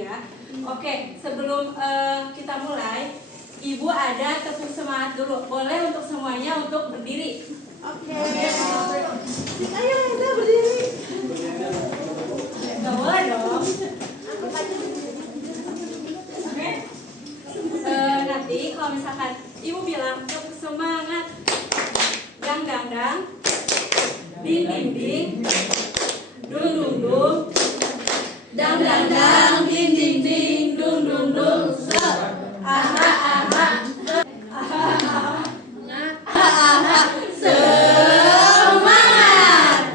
lagi ya. Oke, sebelum kita mulai, Ibu ada tepuk semangat dulu. Boleh untuk semuanya untuk berdiri. Oke. Ayo kita berdiri. Gak boleh dong. Oke. Nanti kalau misalkan Ibu bilang tepuk semangat, dang dang dang, ding ding ding, dung dung dung, dang dang dang, ding ding ding, dung dung dung, aha aha, aha aha, semangat.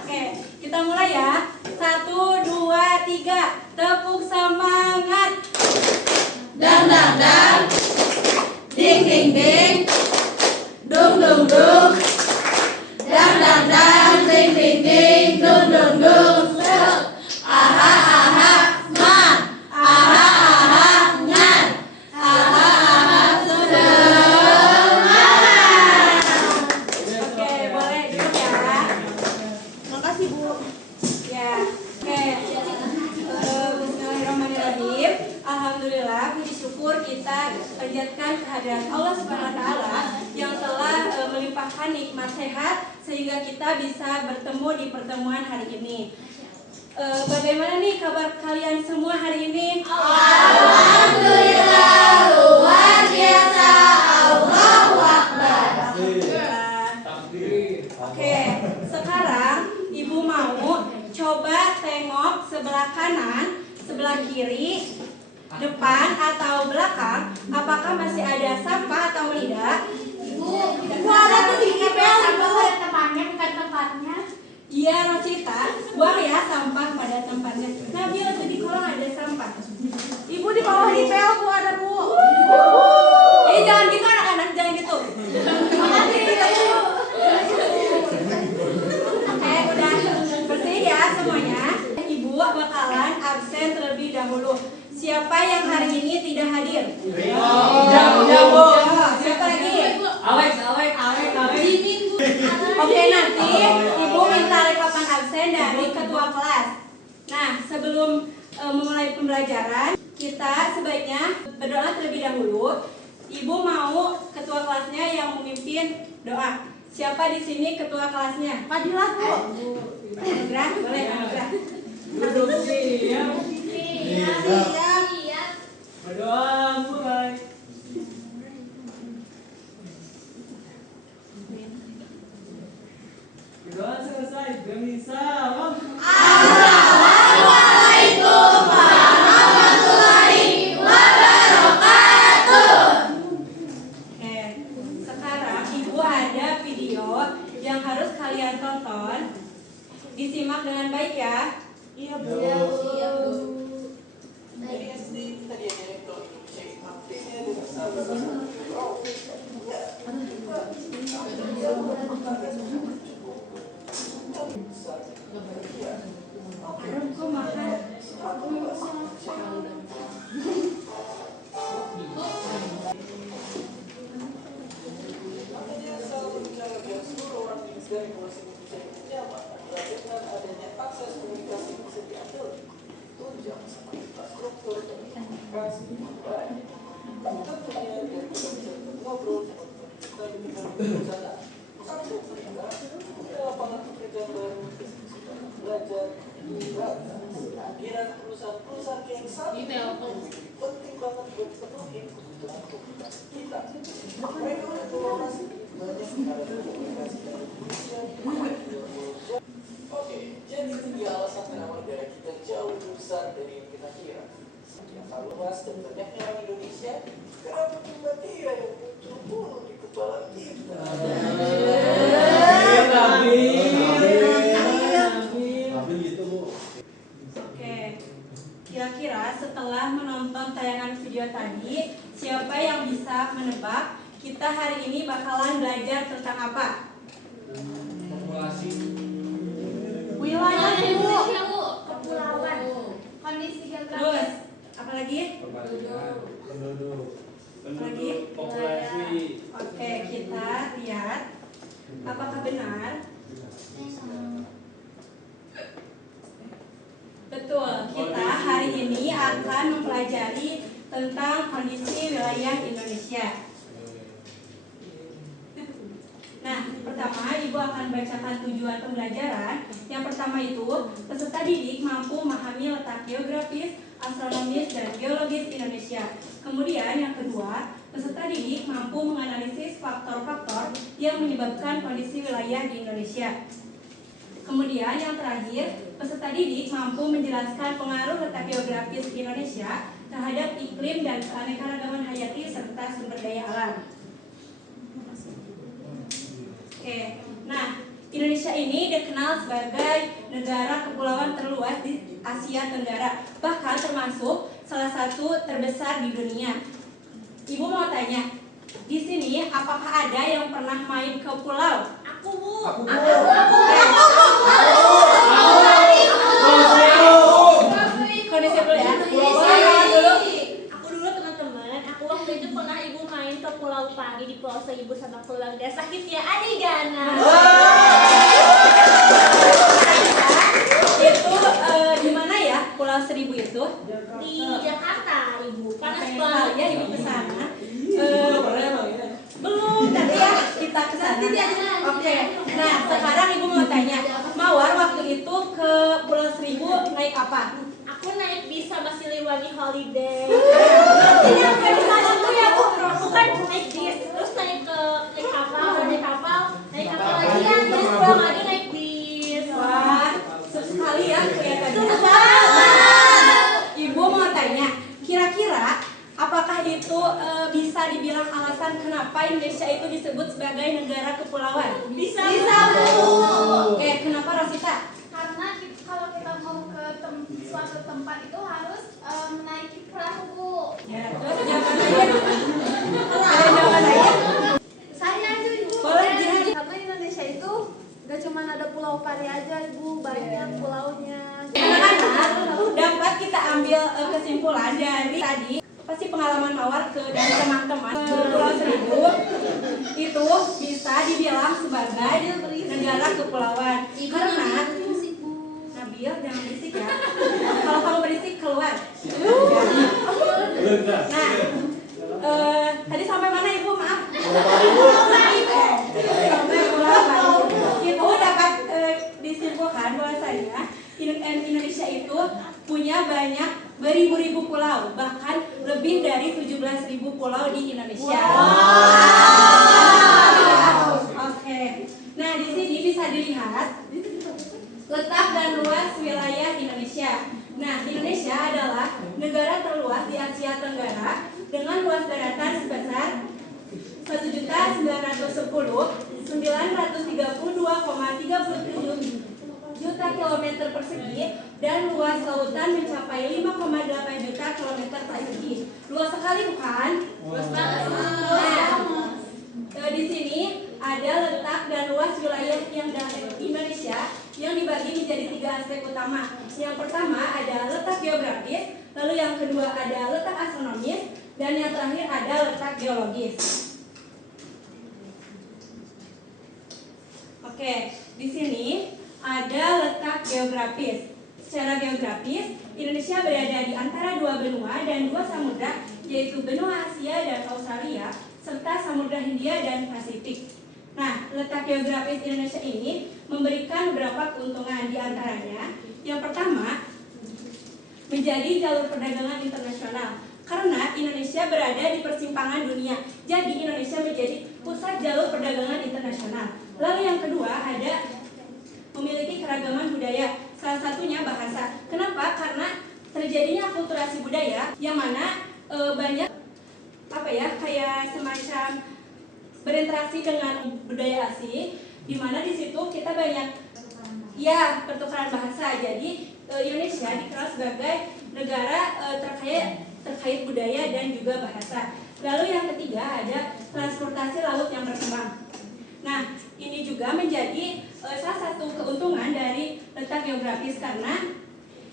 Oke, kita mulai ya. 1, 2, 3, tepuk semangat. Dang dang dang, ding ding ding, dung dung dung, dang dang dang, ding ding ding, dung dung dung, aha aha, man, aha aha, ngan, aha aha, semangat. Oke, boleh duduk ya. Makasih Bu. Ya, oke. Bismillahirrahmanirrahim. Alhamdulillah, puji syukur kita panjatkan kehadirat Allah Subhanahu wa taala yang telah melimpahkan nikmat sehat sehingga kita bisa bertemu di pertemuan hari ini. Bagaimana nih kabar kalian semua hari ini? Alhamdulillah, luar biasa. Allahu Akbar. Oke, sekarang Ibu mau coba tengok sebelah kanan, sebelah kiri, depan atau belakang, apakah masih ada sampah atau tidak? Bu ada tuh di email Bu. Tempatnya bukan tempatnya. Iya, Rosita, buang ya sampah pada tempatnya. Nabil tuh di kolong ada sampah. Ibu di bawah email Bu ada Bu. Jangan gitu anak-anak, jangan gitu. Oke, udah bersih ya semuanya. Ibu bakalan absen terlebih dahulu. Siapa yang hari ini tidak hadir? Jago. Siapa lagi? Alex. Oke, nanti Ibu minta rekaman absen dari ketua kelas. Nah, sebelum memulai pembelajaran, kita sebaiknya berdoa terlebih dahulu. Ibu mau ketua kelasnya yang memimpin doa. Siapa di sini ketua kelasnya? Fadilah Bu. Anugrah, boleh Anugrah. Duduk siap. Siap. Berdoa mulai. Berdoa selesai. Demi salam. Assalamualaikum warahmatullahi wabarakatuh. Oke, sekarang Ibu ada video yang harus kalian tonton. Disimak dengan baik ya. Iya Bu. Dari SD tadi ada elektronik saya aktifnya dengan sahabat Kok makan? makanya saya berbicara biar seluruh orang di negara Indonesia bisa hidup nyaman adalah dengan adanya akses komunikasi yang bisa diambil tunjang sama infrastruktur dan komunikasi yang baik. Tentunya biar kita bisa ngobrol kita dengan bersama sampai mereka ada lapangan pekerjaan baru belajar kehadiran perusahaan-perusahaan yang sangat penting banget buat penuhi kebutuhan komunitas kita. Mereka udah kolaborasi banyak sekali komunikasi dari Indonesia. Oke, jadi itu dia alasan kenapa negara kita jauh lebih besar dari yang kita kira. Yang kalau luas dan banyaknya orang Indonesia, kenapa cuma dia yang muncul di kepala kita? Oke, kira-kira setelah menonton tayangan video tadi, siapa yang bisa menebak kita hari ini bakalan belajar tentang apa? Populasi. Wilayah Bu. Kepulauan. Kondisi Terus, geografis. apa lagi? Penduduk. Lagi? Populasi. Oke, kita lihat apakah benar. Betul, kita hari kali ini akan mempelajari tentang kondisi wilayah Indonesia. Nah, pertama Ibu akan bacakan tujuan pembelajaran. Yang pertama itu, peserta didik mampu memahami letak geografis, astronomis, dan geologis Indonesia. Kemudian yang kedua, peserta didik mampu menganalisis faktor-faktor yang menyebabkan kondisi wilayah di Indonesia. Kemudian yang terakhir, peserta didik mampu menjelaskan pengaruh letak geografis Indonesia terhadap iklim dan keanekaragaman hayati serta sumber daya alam. Oke, nah Indonesia ini dikenal sebagai negara kepulauan terluas di Asia Tenggara, bahkan termasuk salah satu terbesar di dunia. Ibu mau tanya, di sini apakah ada yang pernah main ke pulau? Aku, Bu. Kondisi dulu ya. Aku dulu teman-teman, aku waktu itu pernah Ibu main ke Pulau Pari di Pulau Seribu sama keluarga sakit ya Adigana. Itu di mana ya Pulau Seribu itu? Di Jakarta, Ibu. Panas Pengen banget. sekali ya Ibu ke sana. Belum pernah emang ya? Belum, nanti ya kita ke sana. Oke. Nah, sekarang Ibu mau tanya, Mawar waktu itu ke Pulau Seribu naik apa? Aku naik bis sama Siliwangi Holiday. Ini yang Bukan ya, Bu. Bukan naik bis, terus naik kapal lagi ya, terus pulang lagi naik bis. Wah, sekali ya kelihatannya. Ibu mau tanya, kira-kira apakah itu bisa dibilang alasan kenapa Indonesia itu disebut sebagai negara kepulauan? Bisa, Bu. Bu. Oke, kenapa Rosita? Karena kalau kita mau ke suatu tempat itu harus menaiki perahu, Bu. Ya, terus jawaban lain. Ada jawaban lain? Saya aja, Ibu. Boleh, Jihan. Karena Indonesia itu gak cuma ada Pulau Pari aja, Ibu. Banyak pulaunya. Anak-anak, dapat kita ambil kesimpulan dari tadi pasti pengalaman Mawar dan teman-teman ke Pulau Seribu itu bisa dibilang sebagai negara kepulauan karena Nabil jangan berisik ya, kalau kamu berisik keluar. Nah, tadi sampai mana Ibu, maaf? Sampai Pulau Pari. Itu dapat disimpulkan bahwasanya Indonesia itu punya banyak beribu-ribu pulau, bahkan lebih dari 17.000 pulau di Indonesia. Oke. Nah, di sini bisa dilihat letak dan luas wilayah Indonesia. Nah, Indonesia adalah negara terluas di Asia Tenggara dengan luas daratan sebesar 1.930.932,37 juta kilometer persegi dan luas lautan mencapai 5,8 juta kilometer persegi. Luas sekali bukan? Luas banget. Nah, di sini ada letak dan luas wilayah yang dari Indonesia yang dibagi menjadi 3 aspek utama. Yang pertama ada letak geografis, lalu yang kedua ada letak astronomis, dan yang terakhir ada letak geologis. Oke, di sini ada letak geografis. Secara geografis, Indonesia berada di antara 2 benua dan 2 samudra, yaitu benua Asia dan Australia, serta samudra Hindia dan Pasifik. Nah, letak geografis Indonesia ini memberikan beberapa keuntungan, di antaranya yang pertama, menjadi jalur perdagangan internasional. Karena Indonesia berada di persimpangan dunia, jadi Indonesia menjadi pusat jalur perdagangan internasional. Lalu yang kedua ada memiliki keragaman budaya, salah satunya bahasa. Kenapa? Karena terjadinya akulturasi budaya yang mana banyak kayak semacam berinteraksi dengan budaya asing, di mana di situ kita banyak pertukaran bahasa. Jadi Indonesia dikenal sebagai negara terkait budaya dan juga bahasa. Lalu yang ketiga ada transportasi laut yang berkembang. Nah, ini juga menjadi salah satu keuntungan dari letak geografis karena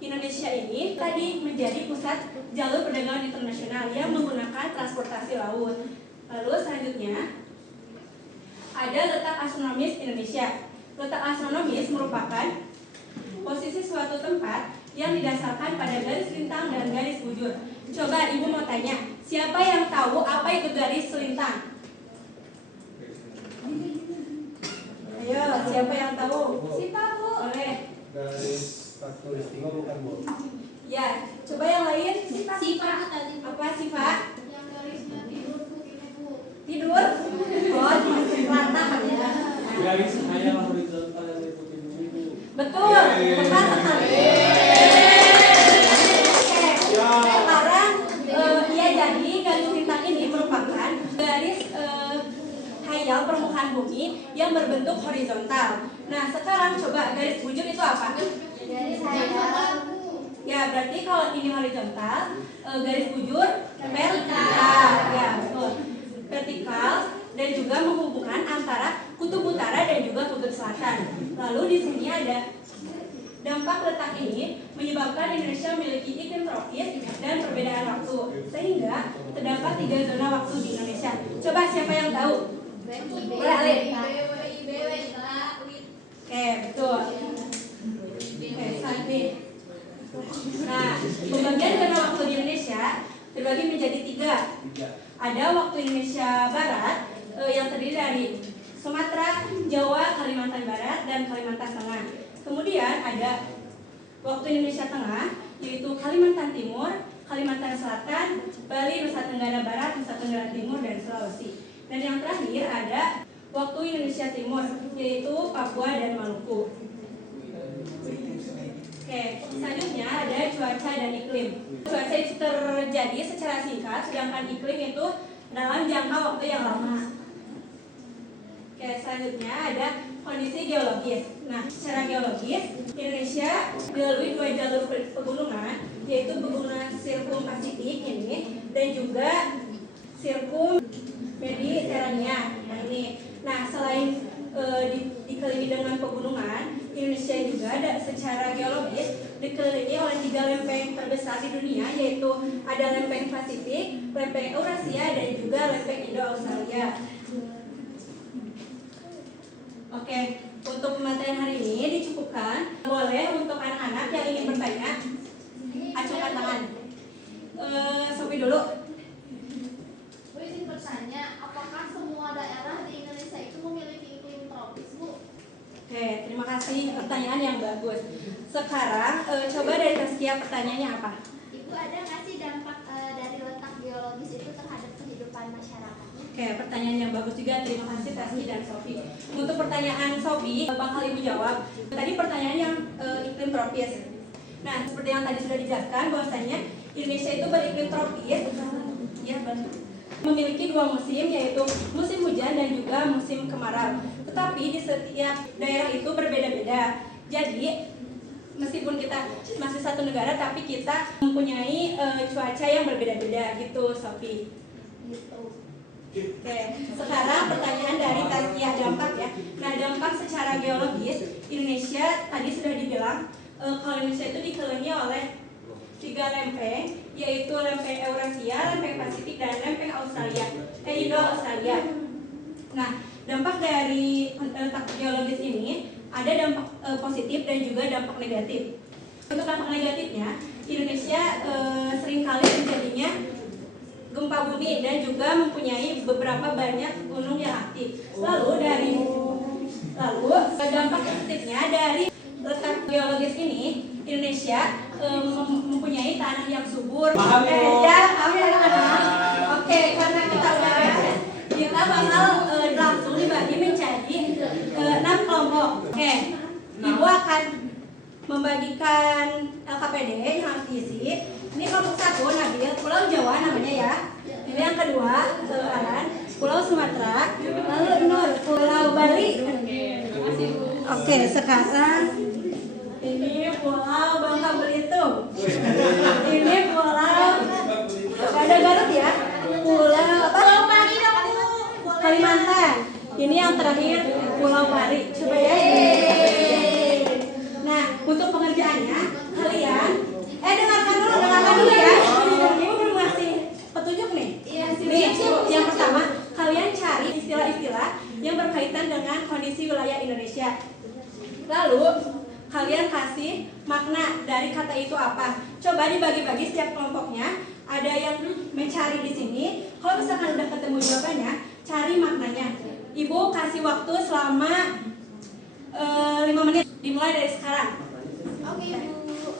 Indonesia ini tadi menjadi pusat jalur perdagangan internasional yang menggunakan transportasi laut. Lalu selanjutnya ada letak astronomis Indonesia. Letak astronomis merupakan posisi suatu tempat yang didasarkan pada garis lintang dan garis bujur. Coba Ibu mau tanya, siapa yang tahu apa itu garis lintang? Ayo, siapa yang tahu? Sita, Bu. Boleh. Garis khatulistiwa bukan, Bu? Ya, coba yang lain. Siva tadi. Apa Siva? Yang garisnya tidur tuh ini, Bu. Tidur? Oh, rata kali ya. Garis hanya horizontal yang meliputi bumi, Bu. Betul, tepat sekali. Oke, sekarang ya jadi garis lintang ini merupakan garis hayal permukaan bumi yang berbentuk horizontal. Nah, sekarang coba garis bujur itu apa? Garis hayal, Bu. Ya, berarti kalau ini horizontal, garis bujur vertikal. Ya, betul. Vertikal dan juga menghubungkan antara kutub utara dan juga kutub selatan. Lalu di sini ada dampak letak ini menyebabkan Indonesia memiliki iklim tropis dan perbedaan waktu, sehingga terdapat 3 zona waktu di Indonesia. Coba siapa yang tahu? Boleh, Ale. Oke, betul. Oke, Santi. Nah, pembagian zona waktu di Indonesia terbagi menjadi 3. Ada waktu Indonesia Barat yang terdiri dari Sumatera, Jawa, Kalimantan Barat, dan Kalimantan Tengah. Kemudian ada waktu Indonesia Tengah, yaitu Kalimantan Timur, Kalimantan Selatan, Bali, Nusa Tenggara Barat, Nusa Tenggara Timur, dan Sulawesi. Dan yang terakhir ada waktu Indonesia Timur, yaitu Papua dan Maluku. Oke, selanjutnya ada cuaca dan iklim. Cuaca itu terjadi secara singkat, sedangkan iklim itu dalam jangka waktu yang lama. Oke, selanjutnya ada kondisi geologis. Nah, secara geologis, Indonesia dilalui 2 jalur pegunungan, yaitu pegunungan Sirkum Pasifik ini dan juga Sirkum Mediterania. Nah, ini. Nah, selain dikelilingi dengan pegunungan, Indonesia juga ada secara geologis dikelilingi oleh 3 lempeng terbesar di dunia, yaitu ada lempeng Pasifik, lempeng Eurasia, dan juga lempeng Indo-Australia. Oke, untuk pemateri hari ini dicukupkan. Boleh untuk anak-anak yang ingin bertanya, acungkan tangan. Sophie dulu. Bu, izin bertanya, apakah semua daerah di Indonesia itu memiliki iklim tropis, Bu? Oke, terima kasih pertanyaan yang bagus. Sekarang coba dari Taskia pertanyaannya apa? Ibu, ada nggak sih dampak dari letak geologis itu terhadap kehidupan masyarakat? Oke, pertanyaan yang bagus juga. Terima kasih Taskia dan Sophie. Untuk pertanyaan Sophie, bakal Ibu jawab. Tadi pertanyaan yang iklim tropis. Nah, seperti yang tadi sudah dijelaskan bahwasanya Indonesia itu beriklim tropis. Ya, benar. Memiliki 2 musim, yaitu musim hujan dan juga musim kemarau. Tetapi di setiap daerah itu berbeda-beda. Jadi meskipun kita masih satu negara, tapi kita mempunyai cuaca yang berbeda-beda gitu, Sophie. Gitu. Oke, sekarang pertanyaan dari Taskia, dampak ya. Nah, dampak secara geologis Indonesia tadi sudah dibilang kalau Indonesia itu dikelilingi oleh 3 lempeng, yaitu lempeng Eurasia, lempeng Pasifik, dan lempeng Indo-Australia. Nah, dampak dari letak geologis ini ada dampak positif dan juga dampak negatif. Untuk dampak negatifnya, Indonesia seringkali terjadinya gempa bumi dan juga mempunyai beberapa banyak gunung yang aktif. Lalu dampak positifnya dari letak geologis ini, Indonesia mempunyai tanah yang subur. Paham, Bu. Ya, kami anak-anak. Oke, karena kita udah beres, kita bakal langsung dibagi menjadi 6 kelompok. Oke, Ibu akan membagikan LKPD yang harus diisi. Ini kelompok 1, Nabil, Pulau Jawa namanya ya. Ini yang kedua, Aran, Pulau Sumatera. Lalu Nur, Pulau Bali. Oke, sekarang ini Pulau Bangka Belitung. Ini Pulau ada Garut ya. Pulau apa? Kalimantan. Ini yang terakhir Pulau Bali. Coba ya. Nah, untuk pengerjaannya kalian dengarkan dulu ya. Ibu belum ngasih petunjuk nih. Nih, yang pertama, kalian cari istilah-istilah yang berkaitan dengan kondisi wilayah Indonesia. Lalu kalian kasih makna dari kata itu coba dibagi-bagi setiap kelompoknya. Ada yang mencari di sini. Kalau misalkan udah ketemu jawabannya, cari maknanya. Ibu kasih waktu selama 5 menit. Dimulai dari sekarang. Oke, Ibu.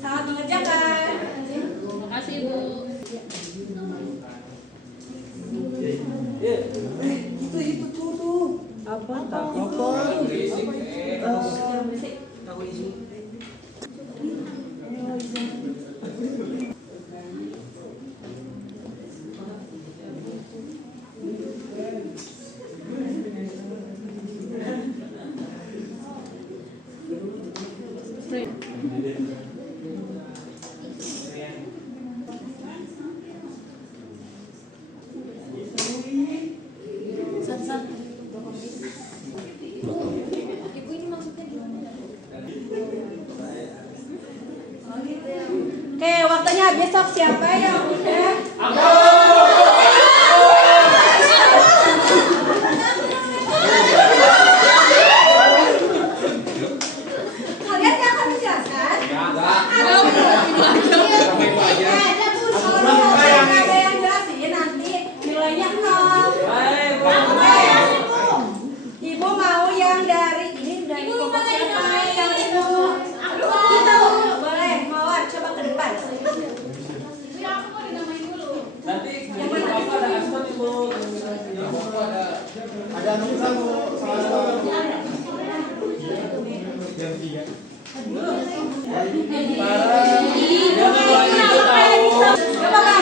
Selamat mengerjakan. Terima kasih Bu. Itu tuh. Apa? Tahu isi. Ibu ini maksudnya gimana? Oke, waktunya habis. Sok siapa yang udah? Kalian yang akan menjelaskan? Kalau ada yang jelasin nanti nilainya 0. Ibu mau yang dari ini dari kelompok siapa? Yang itu. Kita boleh mawar coba ke depan. Ibu yang aku mau dinamain dulu. Nanti yang apa ada aspek Ibu. Ada nulisan Bu, salah satu. Yang 3. Jangan lupa itu tahu. Gak apa-apa.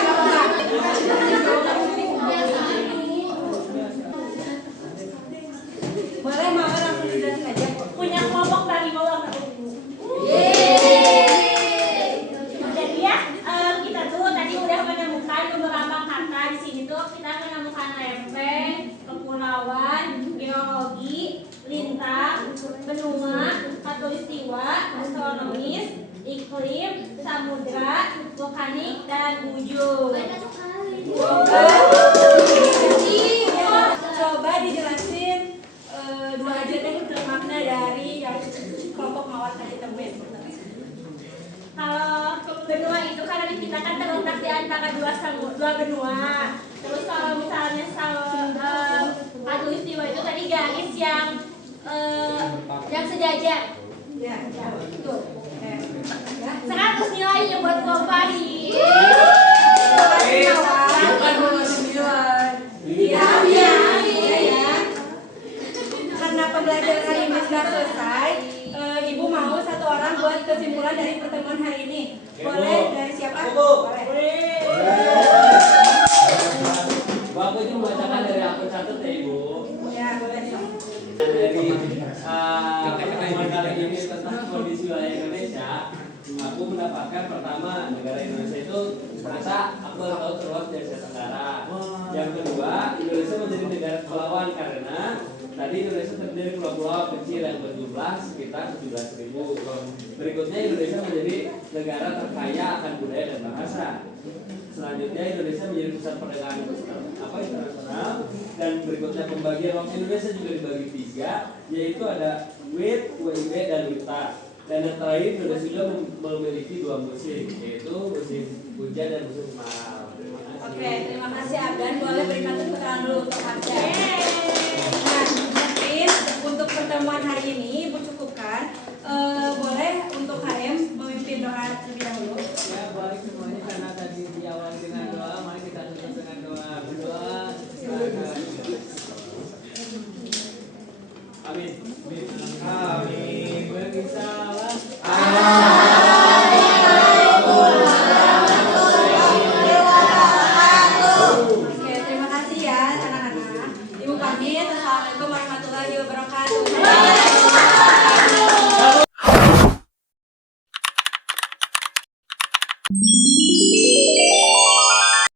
Boleh mawar langsung dijelasin aja. Punya kelompok dari bawah nggak Bu? Jadi ya, kita tuh tadi udah menemukan beberapa kata di sini tuh. Kita menemukan lempeng, kepulauan, geologi, lintang, benua, khatulistiwa, astronomis, iklim, samudra, vulkanik, dan ujung. Banyak sekali. Coba dijelasin 2 aja deh makna dari yang kelompok mawar tadi temuin. Kalau benua itu karena kita kan terletak di antara dua benua. Terus kalau misalnya khatulistiwa itu tadi garis yang sejajar. Ya, betul. Ya. 100 nilainya buat Kompari. Bukan mau ngasih nilai. Iya, ya. Karena pembelajaran hari ini sudah selesai, Ibu mau 1 orang buat kesimpulan dari pertemuan hari ini. Boleh dari siapa? Boleh. Aku itu membacakan dari akun catat ya Ibu. Ya, boleh. Dari pertemuan kali ini tentang kondisi wilayah Indonesia, aku mendapatkan pertama negara Indonesia itu merasa aku baru tahu terluas dari Asia Tenggara. Yang kedua, Indonesia menjadi negara kepulauan karena tadi Indonesia terdiri dari pulau-pulau kecil yang berjumlah sekitar 17.000. Berikutnya Indonesia menjadi negara terkaya akan budaya dan bahasa. Selanjutnya Indonesia menjadi pusat perdagangan internasional, dan berikutnya pembagian waktu Indonesia juga dibagi 3, yaitu ada WIT, WIB, dan WITA. Dan yang terakhir Indonesia juga memiliki 2 musim, yaitu musim hujan dan musim kemarau. Oke, terima kasih Abdan. Boleh berikan tepuk tangan dulu untuk Abdan. Nah, mungkin untuk pertemuan hari ini Ibu cukupkan.